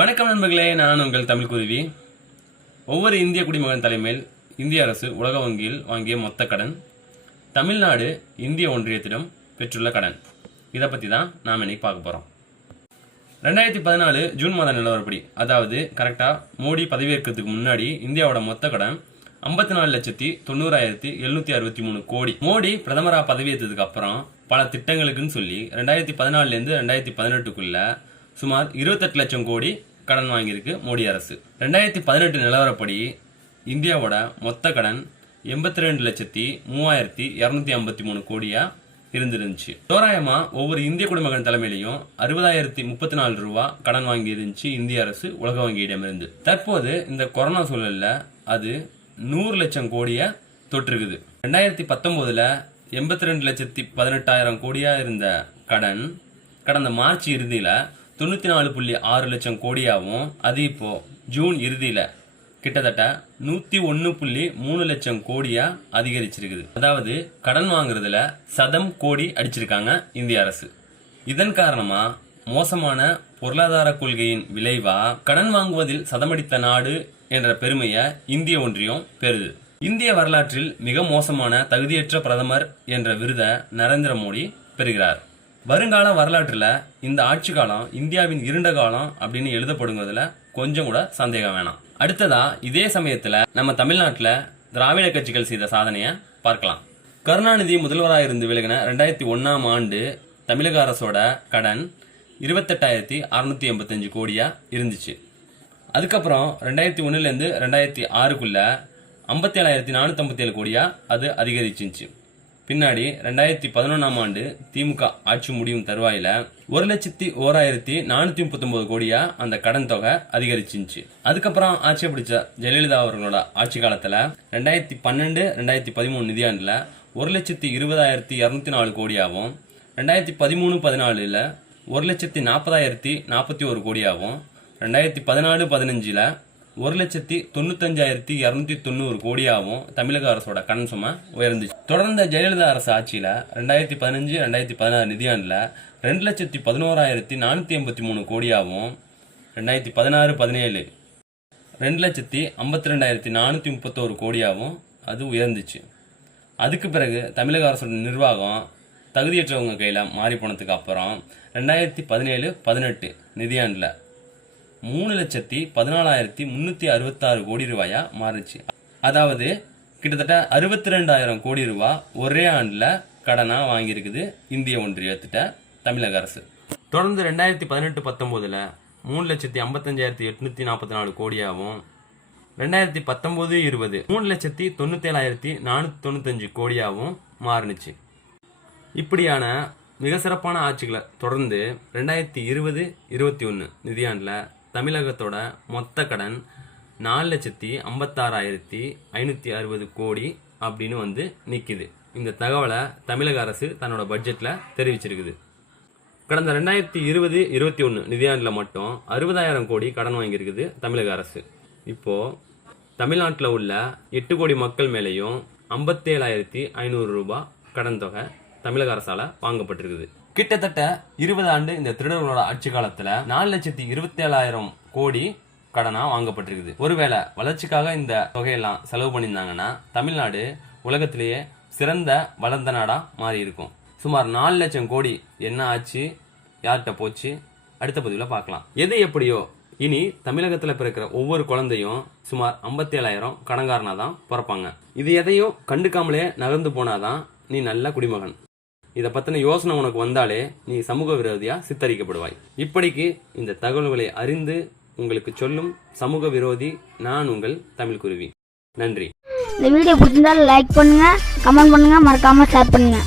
வணக்கம் நண்பர்களே நான் உங்கள் தமிழ் குருவி. ஒவ்வொரு இந்திய குடிமகன் தலைமையில் இந்திய அரசு உலக வங்கியில் வாங்கிய மொத்த கடன் தமிழ்நாடு இந்திய ஒன்றியத்திடம் பெற்றுள்ள கடன். இதை பற்றி தான் நாம் இன்னைக்கு பார்க்க போகிறோம் ரெண்டாயிரத்தி பதினாலு ஜூன் மாத நிலவரப்படி அதாவது கரெக்டாக மோடி பதவியேற்கிறதுக்கு முன்னாடி இந்தியாவோட மொத்த கடன் ஐம்பத்தி நாலு லட்சத்தி தொண்ணூறாயிரத்தி எழுநூத்தி அறுபத்தி மூணு கோடி. மோடி பிரதமராக பதவியேற்றதுக்கு அப்புறம் பல திட்டங்களுக்குன்னு சொல்லி ரெண்டாயிரத்தி பதினாலுலேருந்து ரெண்டாயிரத்தி பதினெட்டுக்குள்ள சுமார் இருபத்தெட்டு லட்சம் கோடி கடன் வாங்கியிருக்கு மோடி அரசு. ரெண்டாயிரத்தி பதினெட்டு நிலவரப்படி இந்தியாவோட மொத்த கடன் எண்பத்தி ரெண்டு லட்சத்தி மூவாயிரத்தி இரநூத்தி ஐம்பத்தி மூணு கோடியா இருந்துருந்துச்சு. தோராயமா ஒவ்வொரு இந்திய குடிமகன் தலைமையிலையும் அறுபதாயிரத்தி முப்பத்தி நாலு ரூபா கடன் வாங்கி இருந்துச்சு இந்திய அரசு உலக வங்கியிடமிருந்து. தற்போது இந்த கொரோனா சூழல்ல அது நூறு லட்சம் கோடிய தொற்றுக்குது ரெண்டாயிரத்தி பத்தொன்பதுல எண்பத்தி ரெண்டு லட்சத்தி பதினெட்டாயிரம் கோடியா இருந்த கடன் கடந்த மார்ச் இறுதியில தொண்ணூற்றி நாலு புள்ளி ஆறு லட்சம் கோடியாகவும் அது இப்போது ஜூன் இறுதியில் கிட்டத்தட்ட நூற்றி ஒன்று புள்ளி மூணு லட்சம் கோடியாக அதிகரிச்சிருக்குது. அதாவது கடன் வாங்குறதுல சதம் கோடி அடிச்சிருக்காங்க இந்திய அரசு. இதன் காரணமாக மோசமான பொருளாதார கொள்கையின் விளைவாக கடன் வாங்குவதில் சதமடித்த நாடு என்ற பெருமையை இந்திய ஒன்றியம் பெறுது. இந்திய வரலாற்றில் மிக மோசமான தகுதியற்ற பிரதமர் என்ற விருதை நரேந்திர மோடி பெறுகிறார். வருங்கால வரலாற்றில் இந்த ஆட்சி காலம் இந்தியாவின் இருண்ட காலம் அப்படின்னு எழுதப்படுங்கிறதுல கொஞ்சம் கூட சந்தேகம் வேணாம். அடுத்ததா இதே சமயத்தில் நம்ம தமிழ்நாட்டில் திராவிட கட்சிகள் செய்த சாதனையை பார்க்கலாம். கருணாநிதி முதல்வராக இருந்து விலகின ரெண்டாயிரத்தி ஒன்னாம் ஆண்டு தமிழக அரசோட கடன் இருபத்தெட்டாயிரத்தி அறுநூத்தி எண்பத்தஞ்சு கோடியா இருந்துச்சு. அதுக்கப்புறம் ரெண்டாயிரத்தி ஒன்னுலேருந்து ரெண்டாயிரத்தி ஆறுக்குள்ள ஐம்பத்தி ஏழாயிரத்தி நானூற்றம்பத்தேழு ஐம்பத்தி ஏழு கோடியா அது அதிகரிச்சிருச்சு பின்னாடி ரெண்டாயிரத்தி பதினொன்றாம் ஆண்டு திமுக ஆட்சி முடியும் தருவாயில ஒரு லட்சத்தி ஓராயிரத்தி நானூற்றி முப்பத்தொன்பது கோடியா அந்த கடன் தொகை அதிகரிச்சிருச்சு அதுக்கப்புறம் ஆட்சியை பிடிச்ச ஜெயலலிதா அவர்களோட ஆட்சி காலத்துல ரெண்டாயிரத்தி பன்னெண்டு ரெண்டாயிரத்தி பதிமூணு நிதியாண்டுல ஒரு லட்சத்தி இருபதாயிரத்தி இரநூத்தி நாலு கோடியாகவும் ரெண்டாயிரத்தி பதிமூணு பதினாலுல ஒரு லட்சத்தி நாற்பதாயிரத்தி நாற்பத்தி ஒரு கோடியாகவும் ரெண்டாயிரத்தி பதினாலு பதினஞ்சில் ஒரு லட்சத்தி தொண்ணூத்தஞ்சாயிரத்தி இரநூத்தி தொண்ணூறு கோடியாகவும் தமிழக அரசோட கடன் சுமை உயர்ந்துச்சு. தொடர்ந்த ஜெயலலிதா அரசு ஆட்சியில் ரெண்டாயிரத்தி பதினஞ்சு ரெண்டாயிரத்தி பதினாறு நிதியாண்டில் ரெண்டு லட்சத்தி பதினோராயிரத்தி நானூற்றி எண்பத்தி மூணு கோடியாகவும் ரெண்டாயிரத்தி பதினாறு பதினேழு ரெண்டு லட்சத்தி ஐம்பத்தி ரெண்டாயிரத்தி நானூற்றி முப்பத்தோரு கோடியாகவும் அது உயர்ந்துச்சு. அதுக்கு பிறகு தமிழக அரசோட நிர்வாகம் தகுதியற்றவங்க கையில் மாறி போனதுக்கு அப்புறம் ரெண்டாயிரத்தி பதினேழு பதினெட்டு நிதியாண்டில் மூணு லட்சத்தி பதினாலாயிரத்தி முந்நூற்றி அறுபத்தாறு கோடி ரூபாயா மாறுச்சு. அதாவது கிட்டத்தட்ட அறுபத்தி ரெண்டாயிரம் கோடி ரூபாய் ஒரே ஆண்டில் கடனாக வாங்கியிருக்குது இந்திய ஒன்றியத்திட்ட தமிழக அரசு. தொடர்ந்து ரெண்டாயிரத்தி பதினெட்டு பத்தொம்போதில் மூணு லட்சத்தி ஐம்பத்தஞ்சாயிரத்தி எட்நூத்தி நாற்பத்தி நாலு கோடியாகவும் ரெண்டாயிரத்தி பத்தொம்போது இருபது மூணு லட்சத்தி தொண்ணூத்தேழாயிரத்தி நானூற்றி தொண்ணூத்தஞ்சு கோடியாகவும் மாறுனுச்சு. இப்படியான மிக சிறப்பான ஆட்சிகளை தொடர்ந்து ரெண்டாயிரத்தி இருபது இருபத்தி ஒன்று நிதியாண்டில் தமிழகத்தோட மொத்த கடன் நாலு லட்சத்தி ஐம்பத்தாறாயிரத்தி ஐநூற்றி அறுபது கோடி அப்படின்னு வந்து நிற்கிது இந்த தகவலை தமிழக அரசு தன்னோட பட்ஜெட்டில் தெரிவிச்சிருக்குது. கடந்த ரெண்டாயிரத்தி இருபது இருபத்தி ஒன்று நிதியாண்டில் மட்டும் அறுபதாயிரம் கோடி கடன் வாங்கியிருக்குது தமிழக அரசு. இப்போது தமிழ்நாட்டில் உள்ள எட்டு கோடி மக்கள் மேலேயும் ஐம்பத்தேழாயிரத்தி ஐநூறு ரூபாய் கடன் தொகை தமிழக அரசால் வாங்கப்பட்டிருக்குது. கிட்டத்தட்ட இருபது ஆண்டு இந்த திருடர்களோட ஆட்சி காலத்துல நாலு லட்சத்தி இருபத்தி ஏழாயிரம் கோடி கடனா வாங்கப்பட்டிருக்குது. ஒருவேளை வளர்ச்சிக்காக இந்த தொகையெல்லாம் செலவு பண்ணியிருந்தாங்கன்னா தமிழ்நாடு உலகத்திலேயே சிறந்த வளர்ந்த நாடா மாறி இருக்கும் சுமார் நாலு லட்சம் கோடி என்ன ஆச்சு? யார்கிட்ட போச்சு? அடுத்த பதிவில் பார்க்கலாம். எது எப்படியோ இனி தமிழகத்தில் பிறக்கிற ஒவ்வொரு குழந்தையும் சுமார் 57000 கடன்காரனா தான் பிறப்பாங்க. இது எதையும் கண்டுக்காமலே நகர்ந்து போனாதான் நீ நல்ல குடிமகன். இதை பத்தின யோசனை உனக்கு வந்தாலே நீ சமூக விரோதியா சித்தரிக்கப்படுவாய். இப்படிக்கு இந்த தகவல்களை அறிந்து உங்களுக்கு சொல்லும் சமூக விரோதி நான் உங்கள் தமிழ் குருவி. நன்றி. இந்த வீடியோ பிடிச்சிருந்தாலும் லைக் பண்ணுங்க கமெண்ட் பண்ணுங்க மறக்காம ஷேர் பண்ணுங்க.